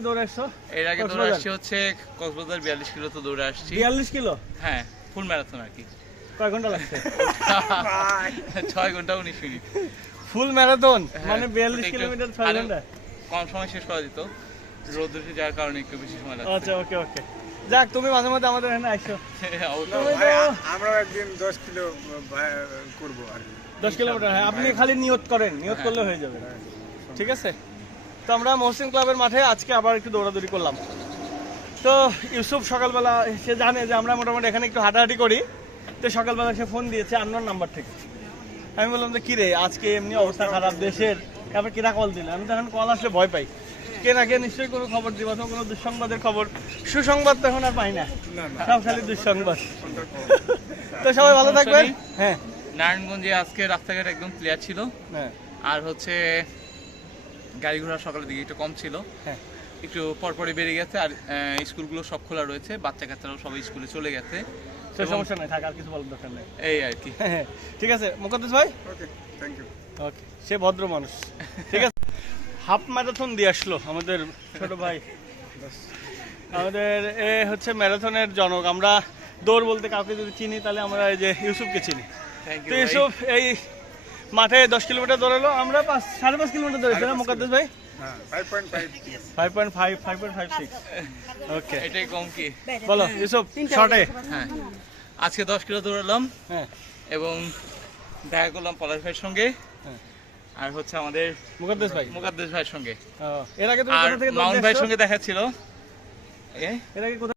দৌড়ে আসছো? এর আগে দৌড়ে আসছি হচ্ছে কক্সবাজার বিয়াল্লিশ কিলো তো দৌড়ে আসছি। বিয়াল্লিশ কিলো? হ্যাঁ ফুল ম্যারাথন আর কি। কয় ঘণ্টা লাগছে? ছয় ঘণ্টা উনিশ মিনিট। ফুল ম্যারাথন হ্যাঁ, মানে বিয়াল্লিশ কিলোমিটার ছয় ঘণ্টা? কম সময় শেষ করা যেত। রোদ উঠে যাওয়ার কারণে একটু বেশি সময় লাগছে। আচ্ছা ওকে ওকে যাক তুমি মাঝে মধ্যে আমাদের এখানে আইসো। ভাই, তো আমরাও একদিন দশ কিলো করব আর দশ কিলোমিটার হ্যাঁ আপনি খালি নিয়ত করেন নিয়ত করলে হয়ে যাবে। ঠিক আছে? তো আমরা মহসিন ক্লাবের মাঠে আজকে আবার একটু দৌড়াদৌড়ি করলাম। তো ইউসুফ সকালবেলা সে জানে যে আমরা মোটামুটি এখানে একটু হাঁটাহাঁটি করি। তো সকালবেলা সে ফোন দিয়েছে আন্নার নাম্বার থেকে। আমি বললাম যে কিরে আজকে এমনি অবস্থা খারাপ দেশের? তারপর কিনা কল দিল। আমি তখন কল আসলে ভয় পাই। কে না কে নিশ্চয়ই কোনো খবর দিব অথবা কোনো দুঃসংবাদের খবর। সুসংবাদ তো এখন আর পাই না। সব খালি দুঃসংবাদ। তো সবাই ভালো থাকবেন। হ্যাঁ নারায়ণগঞ্জে আজকে রাস্তাঘাট একদম ক্লিয়ার ছিল। হ্যাঁ। আর হচ্ছে গাড়ি ঘোড়া সকালের দিকে একটু কম ছিল। হ্যাঁ। একটু পরপরই বেড়ে গেছে আর স্কুলগুলো সব খোলা রয়েছে বাচ্চা কাচ্চারাও সবাই স্কুলে চলে গেছে। সে সমস্যা নাই থাক আর কিছু বলার দরকার নেই। এই আর কি। হ্যাঁ, ঠিক আছে মুকদ্দেস ভাই? ওকে থ্যাংক ইউ ওকে সে ভদ্র মানুষ। ঠিক আছে হাফ ম্যারাথন দিয়ে আসলো আমাদের ছোট ভাই। আমাদের এ হচ্ছে ম্যারাথনের জনক। আমরা দৌড় বলতে কাউকে যদি চিনি তাহলে আমরা এই যে ইউসুফকে চিনি। তো ইউসুফ এই মাঠে দশ কিলোমিটার দৌড়ালো আমরা পাঁচ সাড়ে পাঁচ কিলোমিটার দৌড়েছি না মুকদ্দেস ভাই? হ্যাঁ। আজকে দশ কিলো দৌড়ালাম হ্যাঁ। এবং দেখা করলাম পলাশ ভাইয়ের সঙ্গে। হ্যাঁ। আর হচ্ছে আমাদের মুকদ্দেস ভাই। মুকাদ্দেশ ভাইয়ের সঙ্গে। এর আগে তুমি আর কোথা থেকে দৌড় মাউন্ট ভাইয়ের সঙ্গে দেখা ছিল। এ? এর আগে